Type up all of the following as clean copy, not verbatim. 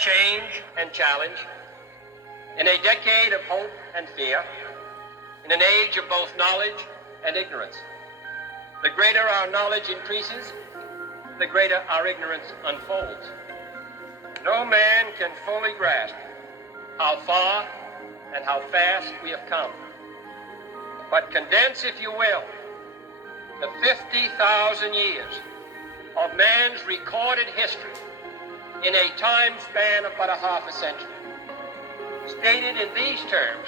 change and challenge, in a decade of hope and fear, in an age of both knowledge and ignorance. The greater our knowledge increases, the greater our ignorance unfolds. No man can fully grasp how far and how fast we have come. But condense, if you will, the 50,000 years of man's recorded history in a time span of but a half a century. Stated in these terms,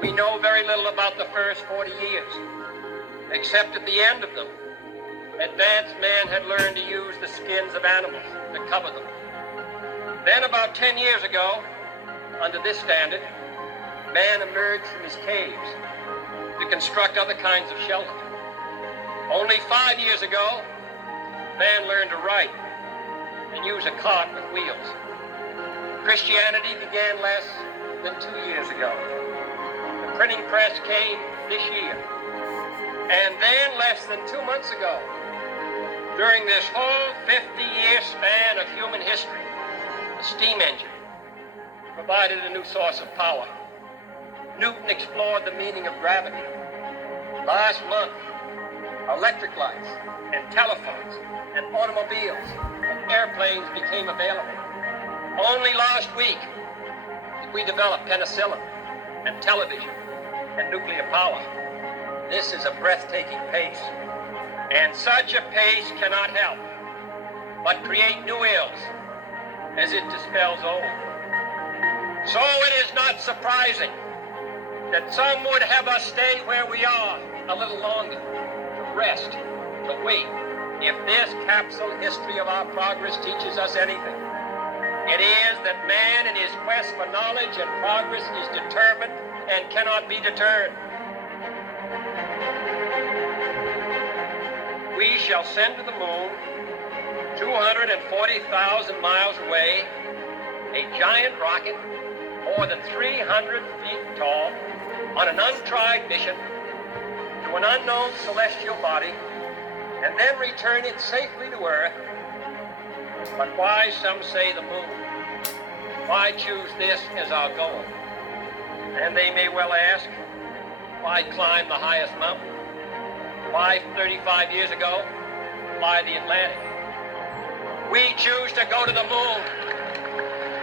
we know very little about the first 40 years, except at the end of them, advanced man had learned to use the skins of animals to cover them. Then about 10 years ago, under this standard, man emerged from his caves to construct other kinds of shelter. Only 5 years ago, man learned to write and use a cart with wheels. Christianity began less than 2 years ago. The printing press came this year. And then less than 2 months ago, during this whole 50-year span of human history, the steam engine provided a new source of power. Newton explored the meaning of gravity. Last month, electric lights and telephones and automobiles and airplanes became available. Only last week did we develop penicillin and television and nuclear power. This is a breathtaking pace, and such a pace cannot help but create new ills as it dispels old. So it is not surprising that some would have us stay where we are a little longer, to rest, to wait. If this capsule history of our progress teaches us anything, it is that man in his quest for knowledge and progress is determined and cannot be deterred. We shall send to the moon, 240,000 miles away, a giant rocket more than 300 feet tall on an untried mission to an unknown celestial body, and then return it safely to Earth. But why, some say, the moon? Why choose this as our goal? And they may well ask, why climb the highest mountain? Why, 35 years ago, fly the Atlantic? We choose to go to the moon.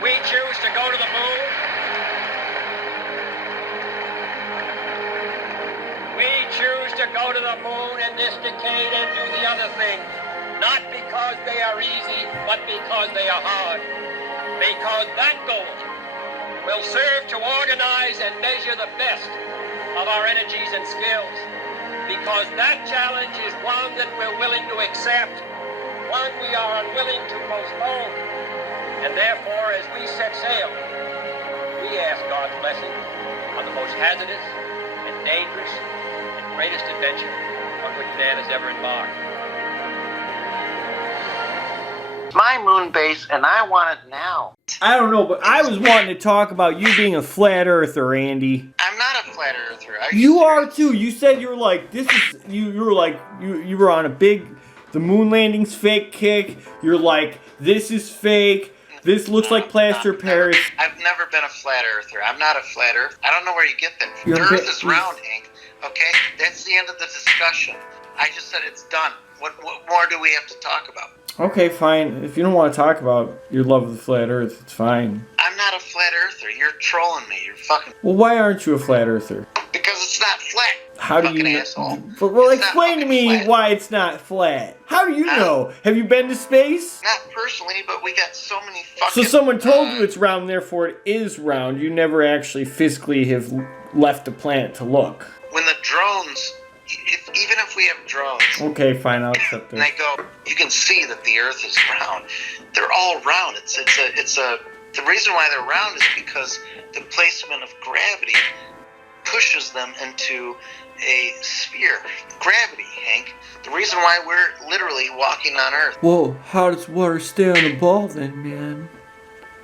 We choose to go to the moon. We choose to go to the moon in this decade and do the other things, not because they are easy, but because they are hard. Because that goal will serve to organize and measure the best of our energies and skills. Because that challenge is one that we're willing to accept, one we are unwilling to postpone. And therefore, as we set sail, we ask God's blessing on the most hazardous and dangerous and greatest adventure on which man has ever embarked. My moon base, and I want it now. I don't know, but I was wanting to talk about you being a flat earther, Andy. I'm not a flat earther. You are too. You said you were like, this is, you were like, you were on a big, the moon landing's fake kick. You're like, this is fake. This looks like plaster Paris. I've never been a flat earther. I'm not a flat earth. I don't know where you get that from. The earth is round, Hank. Okay? That's the end of the discussion. I just said it's done. What more do we have to talk about? Okay, fine. If you don't want to talk about your love of the flat earth, it's fine. I'm not a flat earther. You're trolling me. You're fucking... Well, why aren't you a flat earther? Because it's not flat. How do you asshole. Well, explain to me flat. Why it's not flat. How do you know? Have you been to space? Not personally, but we got so many fucking... So someone told you it's round, therefore it is round. You never actually physically have left the planet to look. When the drones... Even if we have drones... Okay, fine, I'll accept that. And they go, you can see that the Earth is round. They're all round. The reason why they're round is because the placement of gravity pushes them into a sphere. Gravity, Hank. The reason why we're literally walking on Earth. Whoa, how does water stay on the ball then, man?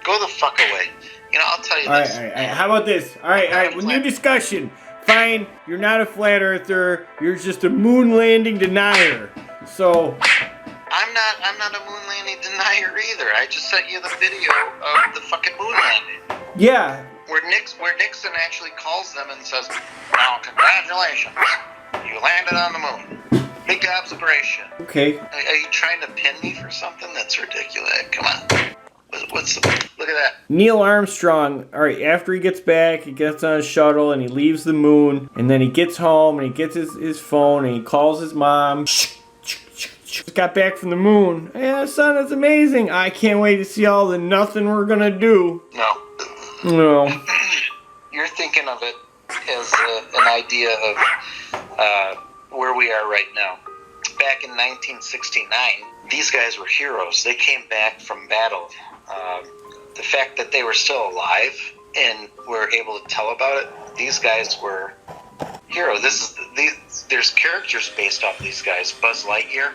Go the fuck away. You know, I'll tell you this. All right. How about this? All right. New discussion. Fine, you're not a flat earther. You're just a moon landing denier. So... I'm I'm not a moon landing denier either. I just sent you the video of the fucking moon landing. Yeah. Where Nixon actually calls them and says, "Now, congratulations, you landed on the moon. Big observation." Okay. Are you trying to pin me for something? That's ridiculous. Come on. Look at that. Neil Armstrong, all right, after he gets back, he gets on a shuttle and he leaves the moon, and then he gets home and he gets his phone and he calls his mom. Just got back from the moon. Yeah, son, that's amazing. I can't wait to see all the nothing we're gonna do. No. You're thinking of it as an idea of where we are right now. Back in 1969, these guys were heroes. They came back from battle. The fact that they were still alive and were able to tell about it, these guys were heroes. There's characters based off these guys. Buzz Lightyear,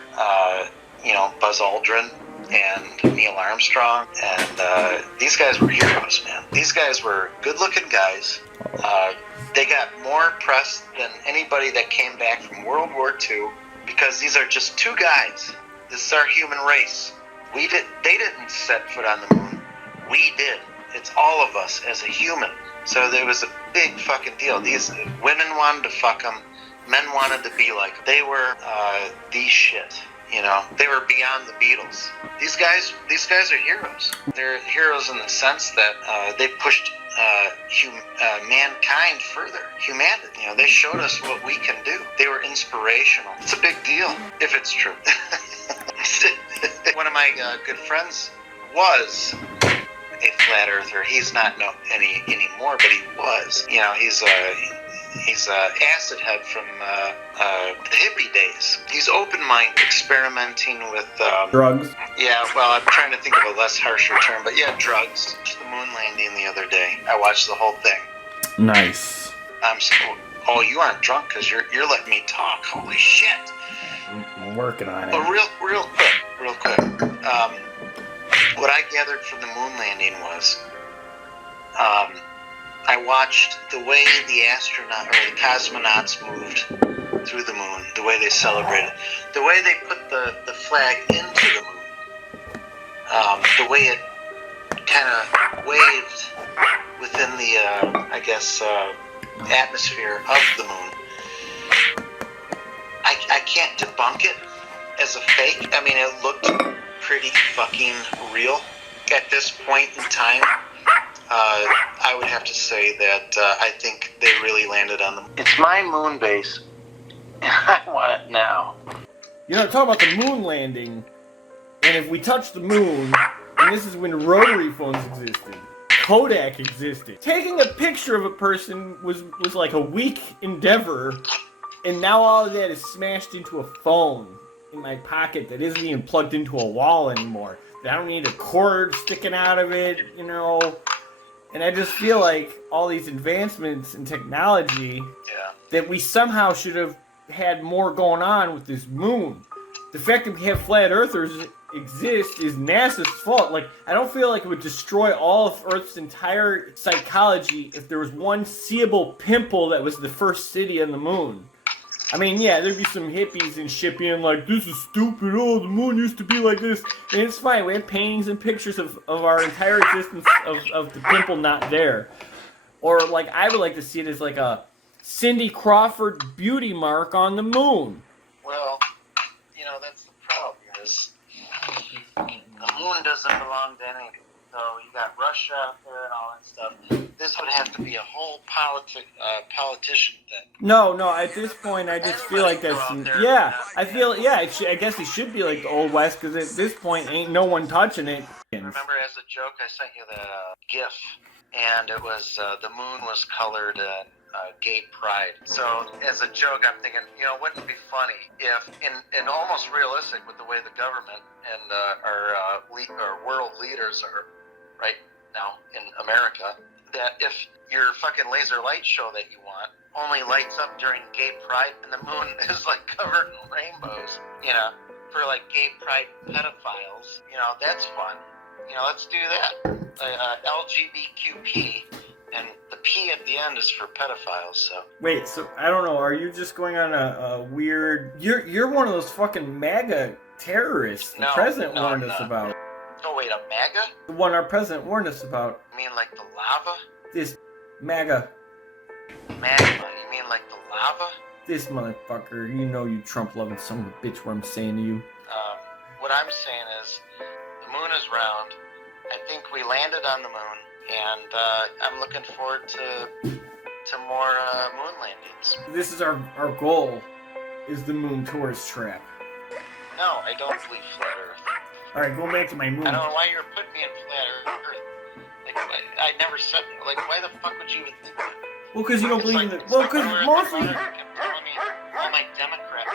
Buzz Aldrin, and Neil Armstrong, and these guys were heroes, man. These guys were good-looking guys. They got more press than anybody that came back from World War II, because these are just two guys. This is our human race. They didn't set foot on the moon. We did. It's all of us as a human. So there was a big fucking deal. These women wanted to fuck them. Men wanted to be like them. They were the shit. They were beyond the Beatles. These guys are heroes. They're heroes in the sense that they pushed mankind further. Humanity. They showed us what we can do. They were inspirational. It's a big deal if it's true. One of my good friends was a flat earther. He's not anymore, but he was. He's a acid head from the hippie days. He's open-minded, experimenting with Drugs. Yeah, well, I'm trying to think of a less harsher term, but yeah, drugs. The moon landing the other day. I watched the whole thing. Nice. Oh, you aren't drunk because you're letting me talk. Holy shit. I'm working on it. But real quick. What I gathered from the moon landing was, I watched the way the cosmonauts moved through the moon, the way they celebrated, the way they put the flag into the moon, the way it kind of waved within the, atmosphere of the moon. I can't debunk it as a fake. I mean, it looked pretty fucking real at this point in time. I would have to say that I think they really landed on them. It's my moon base, and I want it now. Talk about the moon landing, and if we touch the moon, and this is when rotary phones existed, Kodak existed. Taking a picture of a person was like a weak endeavor, and now all of that is smashed into a phone in my pocket that isn't even plugged into a wall anymore. That I don't need a cord sticking out of it, And I just feel like all these advancements in technology, that we somehow should have had more going on with this moon. The fact that we have flat earthers exist is NASA's fault. Like, I don't feel like it would destroy all of Earth's entire psychology if there was one seeable pimple that was the first city on the moon. I mean, yeah, there'd be some hippies and shit being like, this is stupid, oh, the moon used to be like this. And it's fine, we have paintings and pictures of our entire existence of the pimple not there. Or, like, I would like to see it as like a Cindy Crawford beauty mark on the moon. Well, that's the problem, is the moon doesn't belong to anyone. So you got Russia out there and all that stuff. This would have to be a whole politician thing. No, at this point, I just feel like that's... I guess it should be like the Old West, because at this point, ain't no one touching it. Remember, as a joke, I sent you the GIF, and it was, the moon was colored gay pride. So, as a joke, I'm thinking, wouldn't it be funny if, and almost realistic with the way the government and our world leaders are right now in America, that if your fucking laser light show that you want only lights up during gay pride and the moon is like covered in rainbows, for like gay pride pedophiles, that's fun. Let's do that. LGBTQP, and the P at the end is for pedophiles, so. Wait, so I don't know, are you just going on a weird... You're one of those fucking MAGA terrorist the No, president no, warned us no. about. Oh wait, a MAGA? The one our president warned us about. You mean like the lava? This MAGA. Magma? You mean like the lava? This motherfucker. You know you Trump-loving son of a bitch what I'm saying to you. What I'm saying is, the moon is round. I think we landed on the moon, and I'm looking forward to more moon landings. This is our goal, is the moon tourist trap. No, I don't believe flat Earth. Alright, go back to my moon. I don't know why you're putting me in flat Earth. Like, I never said, like, why the fuck would you even think that? Well, because you don't It's believe like- in it. Well, it's because like mostly... my mother kept telling me, oh, my Democrat.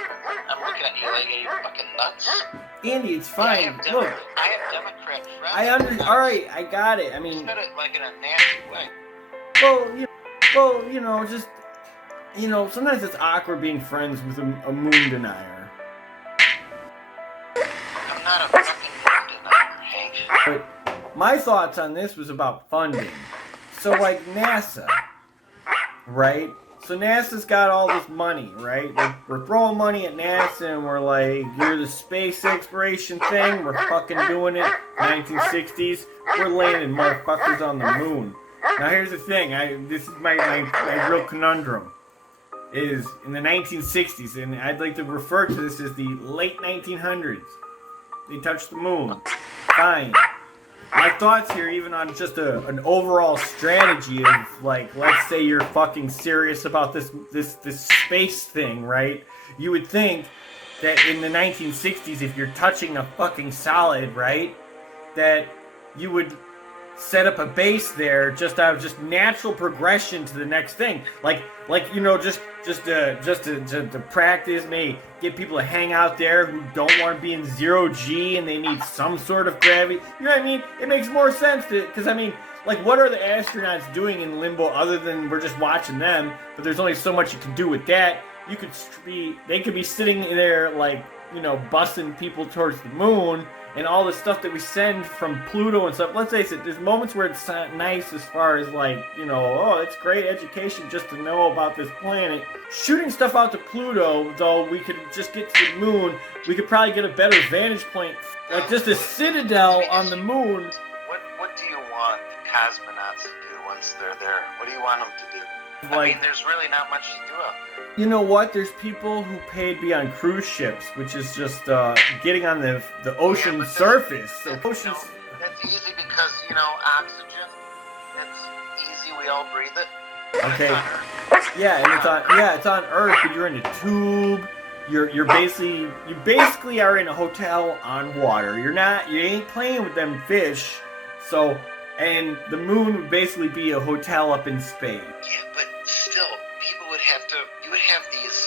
I'm looking at you like, are you fucking nuts? Andy, it's Yeah, fine. Look, I have Democrat friends. Alright, I got it. I You mean... said it like in a nasty way. Well, you know, just... You know, sometimes it's awkward being friends with a moon denier. I'm not a fucking moon denier, Hank. But my thoughts on this was about funding. So, like, NASA, right? So NASA's got all this money, right? We're throwing money at NASA and we're like, you're the space exploration thing, we're fucking doing it. 1960s, we're landing motherfuckers on the moon. Now here's the thing, this is my real conundrum. Is in the 1960s, and I'd like to refer to this as the late 1900s. They touched the moon. Fine. My thoughts here, even on just an overall strategy of, like, let's say you're fucking serious about this space thing, right? You would think that in the 1960s, if you're touching a fucking solid, right, that you would set up a base there just out of just natural progression to the next thing, like you know, just to practice, maybe get people to hang out there who don't want to be in 0G and they need some sort of gravity. You know what I mean? It makes more sense because I mean, like, what are the astronauts doing in limbo other than we're just watching them? But there's only so much you can do with that. They could be sitting there, like, you know, busing people towards the moon. And all the stuff that we send from Pluto and stuff. Let's face it, there's moments where it's nice as far as, like, you know, oh, it's great education just to know about this planet. Shooting stuff out to Pluto, though, we could just get to the moon. We could probably get a better vantage point. Like, just a citadel on the moon. What do you want the cosmonauts to do once they're there? What do you want them to do? Like, I mean, there's really not much to do out there. You know what? There's people who paid to be on cruise ships, which is just getting on the ocean surface. So oceans. That's easy because, you know, oxygen. It's easy. We all breathe it. Okay. It's Yeah, and it's on Earth, but you're in a tube. You basically are in a hotel on water. You ain't playing with them fish. So, and the moon would basically be a hotel up in space. Yeah, but still, you would have these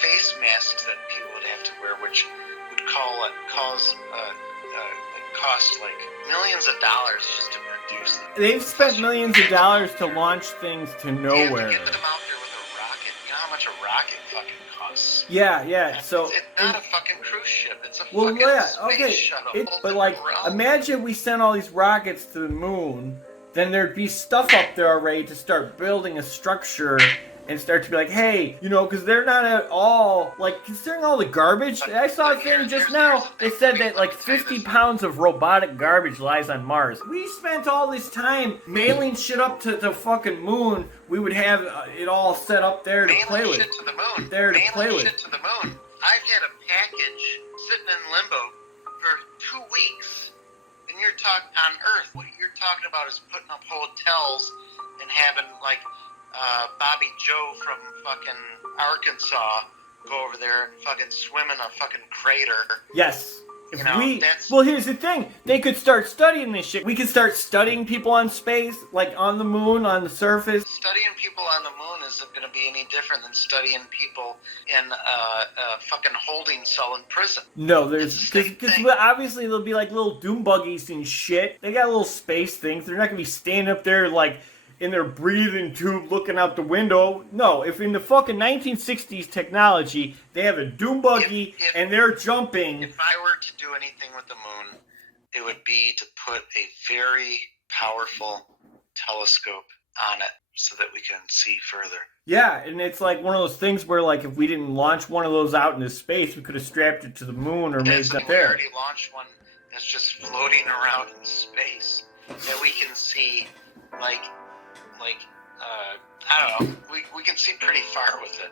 face masks that people would have to wear, which would cost like millions of dollars just to produce them. They've spent millions of dollars to launch things to nowhere. You have to get them out there with a rocket. You know how much a rocket fucking costs? Yeah. So it's not a fucking cruise ship. It's a fucking space shuttle. But like, imagine we sent all these rockets to the moon. Then there'd be stuff up there already to start building a structure and start to be like, hey, you know, because they're not at all, like, considering all the garbage. I saw a thing just now, they said that like 50 pounds of robotic garbage lies on Mars. We spent all this time mailing shit up to the fucking moon. We would have it all set up there to play with. Shit to the moon. There to play with. Shit to the moon. I've had a package sitting in limbo for 2 weeks. And you're talking on Earth. What you're talking about is putting up hotels and having, like, Bobby Joe from fucking Arkansas go over there and fucking swim in a fucking crater. Yes. You know, Well, here's the thing. They could start studying this shit. We could start studying people on space, like on the moon, on the surface. Studying people on the moon isn't going to be any different than studying people in a fucking holding cell in prison. No, because obviously there'll be like little doom buggies and shit. They got little space things. They're not going to be standing up there like in their breathing tube looking out the window. No, if in the fucking 1960s technology, they have a doom buggy and they're jumping. If I were to do anything with the moon, it would be to put a very powerful telescope on it so that we can see further. Yeah, and it's like one of those things where, like, if we didn't launch one of those out into space, we could have strapped it to the moon or made it We there. already launched one that's just floating around in space that we can see, like I don't know, we can see pretty far with it.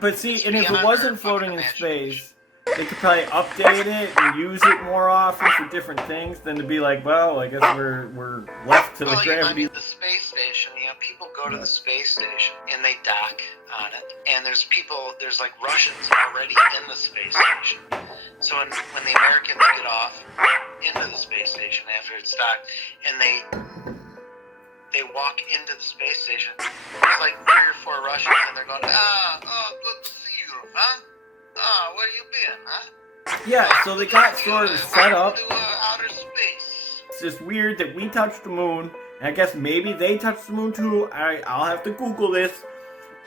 But see, and if it wasn't floating in space, they could probably update it and use it more often for different things than to be like, well, I guess we're left to the gravity. The space station, people go to the space station and they dock on it, and there's like Russians already in the space station. So when the Americans get off into the space station after it's docked, and they walk into the space station, there's like 3 or 4 Russians, and they're going, good to see you, huh? Where you been, huh? Yeah, so they got sort of set up. Outer space. It's just weird that we touched the moon, and I guess maybe they touched the moon too. I'll have to Google this.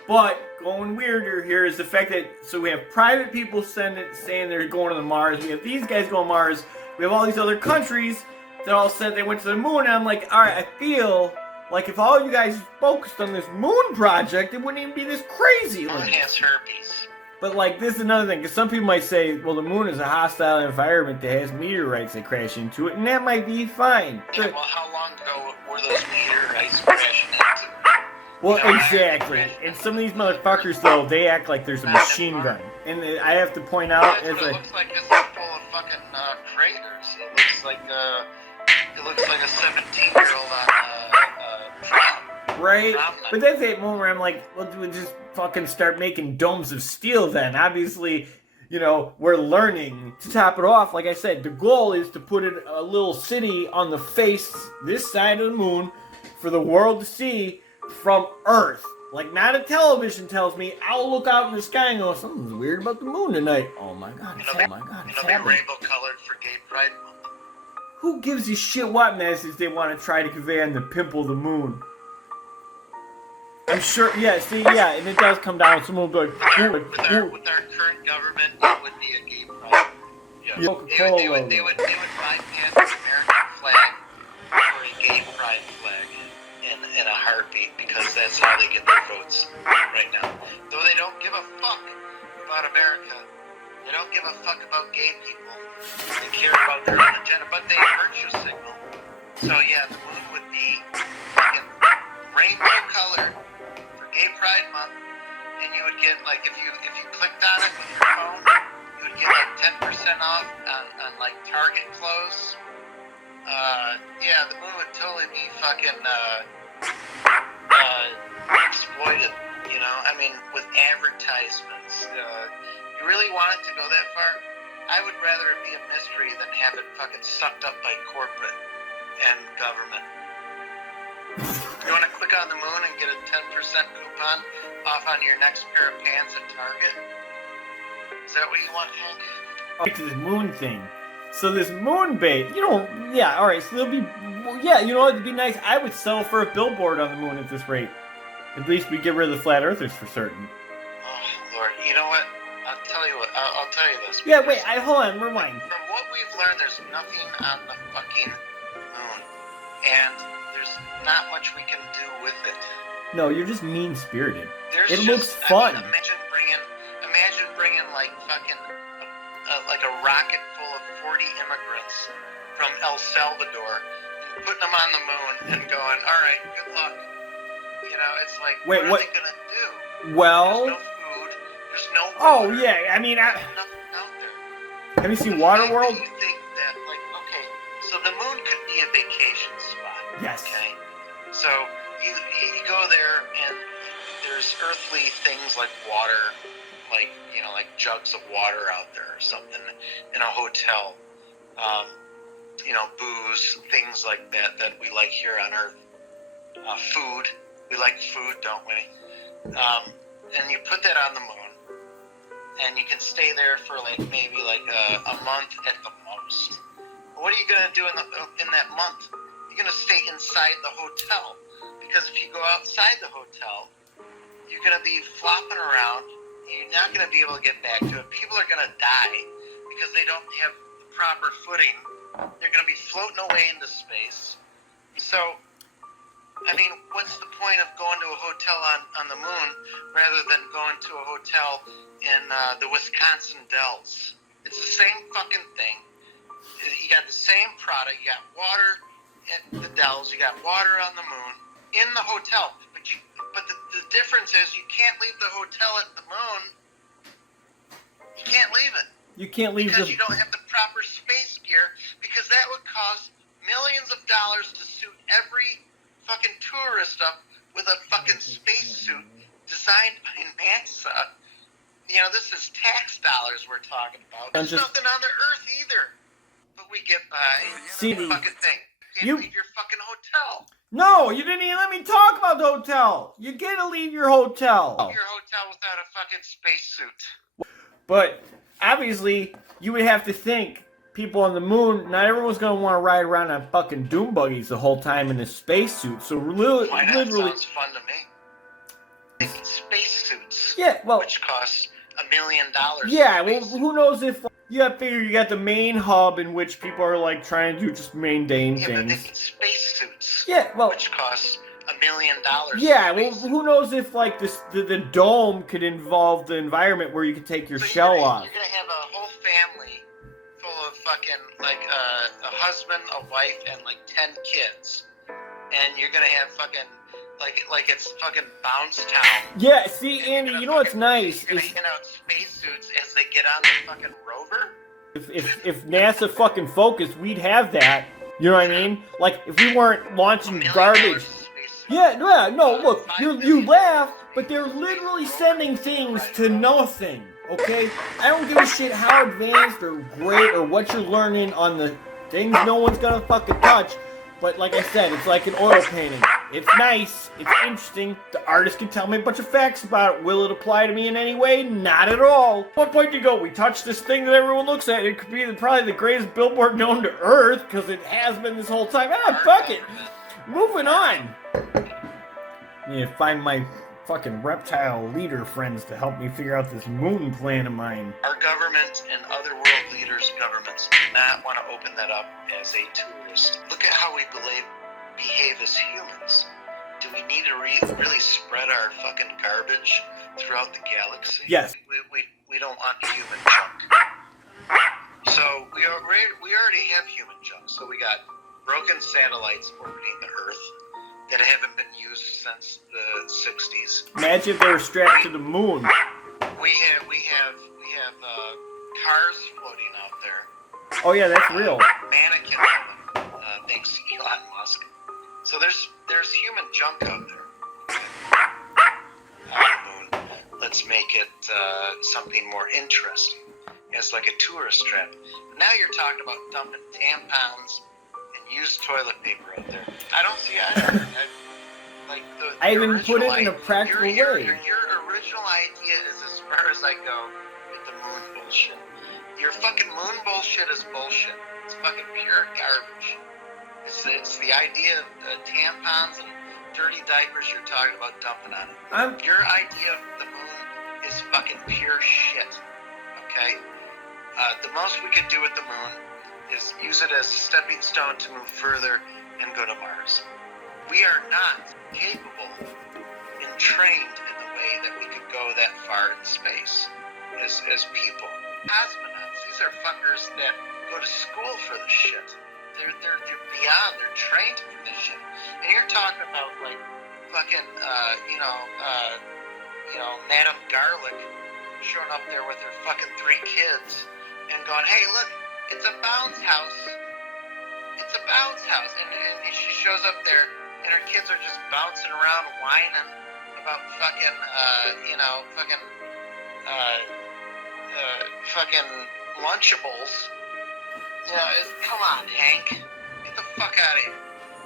But going weirder here is the fact that, so we have private people saying they're going to the Mars. We have these guys going to Mars. We have all these other countries that all said they went to the moon. And I'm like, all right, I feel like if all you guys focused on this moon project, it wouldn't even be this crazy. Moon has herpes. But, like, this is another thing, because some people might say, well, the moon is a hostile environment that has meteorites that crash into it, and that might be fine. Yeah, well, how long ago were those meteorites crashing into? Well, exactly. And some of these motherfuckers, though, they act like there's a machine gun. And I have to point out, it looks like it's full of fucking craters. It looks like a 17-year-old on prom. Right? But that's that moment where I'm like, well, do we just fucking start making domes of steel then? Obviously, we're learning. To top it off, like I said, the goal is to put a little city on the face, this side of the moon, for the world to see from Earth. Like, not a television tells me, I'll look out in the sky and go, something's weird about the moon tonight. Oh my god, it's happening. It'll be rainbow colored for Gay Pride Month. Who gives a shit what message they want to try to convey on the pimple of the moon? I'm sure, and it does come down. Someone will go, with our current government, it would be a gay pride. Yeah. They would bypass the American flag for a gay pride flag in a heartbeat, because that's how they get their votes right now. Though they don't give a fuck about America, they don't give a fuck about gay people. They care about their own agenda, but they virtue signal. So yeah, the moon would be fucking rainbow colored for Gay Pride Month, and you would get, like, if you clicked on it with your phone, you would get like 10% off on like Target clothes. The moon would totally be fucking exploited, I mean, with advertisements. You really want it to go that far? I would rather it be a mystery than have it fucking sucked up by corporate and government. You want to click on the moon and get a 10% coupon off on your next pair of pants at Target? Is that what you want, Hank? Back to this moon thing. So this moon bait, alright, so there'll be, it'd be nice. I would settle for a billboard on the moon at this rate. At least we get rid of the flat earthers for certain. Oh, Lord, you know what? I'll tell you this. Yeah, wait, hold on, rewind. From what we've learned, there's nothing on the fucking moon. And there's not much we can do with it. No, you're just mean-spirited. It looks I fun. mean, imagine bringing like fucking like a rocket full of 40 immigrants from El Salvador and putting them on the moon and going, all right, good luck. It's like, what are they gonna do? Well, there's no food. There's no water. Oh yeah, I mean, there's nothing out there. Have you seen Waterworld? You think that, like, okay, so the moon could be a vacation spot. Yes. Okay. So you go there and there's earthly things like water, like jugs of water out there or something in a hotel. Booze, things like that we like here on Earth. Food. We like food, don't we? And you put that on the moon, and you can stay there for maybe a month at the most. What are you gonna do in that month? You're gonna stay inside the hotel, because if you go outside the hotel, you're gonna be flopping around. You're not gonna be able to get back to it. People are gonna die because they don't have the proper footing. They're gonna be floating away into space. So I mean, what's the point of going to a hotel on the moon rather than going to a hotel in the Wisconsin Dells? It's the same fucking thing. You got the same product. You got water at the Dells. You got water on the moon in the hotel. But the difference is you can't leave the hotel at the moon. You can't leave it. You can't leave because you don't have the proper space gear, because that would cost millions of dollars to suit every fucking tourist up with a fucking spacesuit designed by NASA. You know, this is tax dollars we're talking about. There's nothing on the Earth either. But we get by. See, the fucking thing. You can't leave your fucking hotel. No, you didn't even let me talk about the hotel. You get to leave your hotel. Your hotel without a fucking spacesuit. But obviously, you would have to think people on the moon. Not everyone's gonna want to ride around on fucking doom buggies the whole time in a spacesuit. So literally, sounds fun to me. They need spacesuits. Yeah, well, which costs $1 million. Yeah, well, who knows if you got to figure you got the main hub in which people are like trying to do just mundane things. But they need spacesuits. Yeah, well, which costs $1 million. Yeah, well, who knows if like the dome could involve the environment where you could take your shell off. You're gonna have a whole family full of fucking like a husband, a wife, and like 10 kids, and you're gonna have fucking like it's fucking Bounce Town. Yeah, see, Andy, you know what's nice? You're gonna hand out spacesuits as they get on the fucking rover. If NASA fucking focused, we'd have that. You know what I mean? Like if we weren't launching garbage. Yeah, no, look, you laugh, but they're literally sending things to nothing. Okay, I don't give a shit how advanced or great or what you're learning on the things no one's gonna fucking touch. But like I said, it's like an oil painting. It's nice, it's interesting, the artist can tell me a bunch of facts about it. Will it apply to me in any way? Not at all. At what point do you go, we touched this thing that everyone looks at, it could be probably the greatest billboard known to Earth, because it has been this whole time. Ah, fuck it. Moving on. I need to find my fucking reptile leader friends to help me figure out this moon plan of mine. Our government and other world leaders' governments do not want to open that up as a tourist. Look at how we behave as humans. Do we need to really spread our fucking garbage throughout the galaxy? Yes. We don't want human junk. So we already have human junk. So we got broken satellites orbiting the Earth that haven't been used since the 60s. Imagine if they were strapped to the moon. We have cars floating out there. Oh yeah, that's real. Mannequins on them, thanks to Elon Musk. So there's human junk out there. On the moon. Let's make it something more interesting, as like a tourist trap. Now you're talking about dumping tampons and used toilet paper out there. I don't see either. I even put it in a practical way. Your original idea is as far as I go with the moon bullshit. Your fucking moon bullshit is bullshit. It's fucking pure garbage. It's the idea of tampons and dirty diapers you're talking about dumping on it. Your idea of the moon is fucking pure shit. Okay? The most we could do with the moon is use it as a stepping stone to move further and go to Mars. We are not capable and trained in the way that we could go that far in space as people. Cosmonauts, these are fuckers that go to school for this shit. They're beyond, they're trained for this shit. And you're talking about like fucking Madame Garlic showing up there with her fucking 3 kids and going, hey look, it's a bounce house. It's a bounce house. And she shows up there and her kids are just bouncing around whining about fucking fucking Lunchables. You know, come on, Hank. Get the fuck out of here.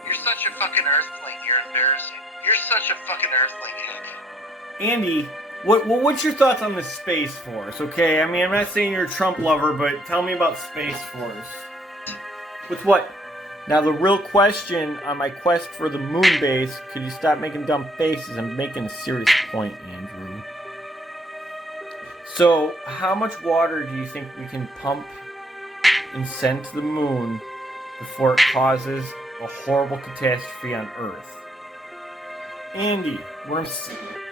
You're such a fucking earthling. You're embarrassing. You're such a fucking earthling, Hank. Andy, what's your thoughts on the Space Force? Okay, I mean, I'm not saying you're a Trump lover, but tell me about Space Force. With what? Now, the real question on my quest for the moon base, could you stop making dumb faces? I'm making a serious point, Andrew. So, how much water do you think we can pump and send to the moon before it causes a horrible catastrophe on Earth? Andy, what I'm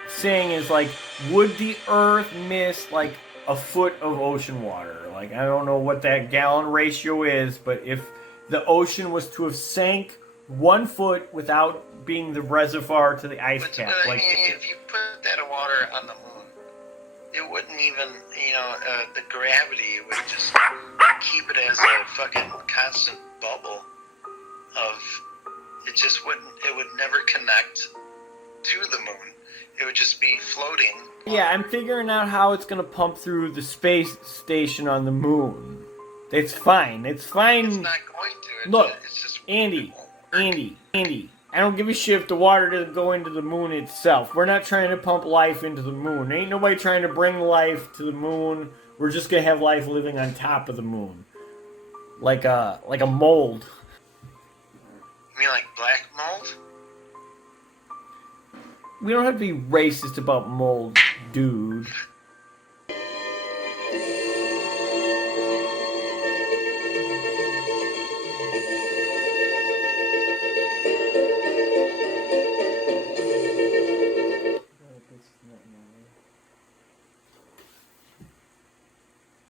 saying is, like, would the Earth miss, like, a foot of ocean water? Like, I don't know what that gallon ratio is, but if the ocean was to have sank 1 foot without being the reservoir to the ice But cap, like, if you put that water on the moon, it wouldn't even, the gravity would just keep it as a fucking constant bubble of, it would never connect to the moon. It would just be floating. yeah, I'm figuring out how it's gonna pump through the space station on the moon. It's fine. It's fine. It's not going to. Look, it's just Andy. I don't give a shit if the water doesn't go into the moon itself. We're not trying to pump life into the moon. Ain't nobody trying to bring life to the moon. We're just gonna have life living on top of the moon, like a mold. You mean like black mold? We don't have to be racist about mold, dude.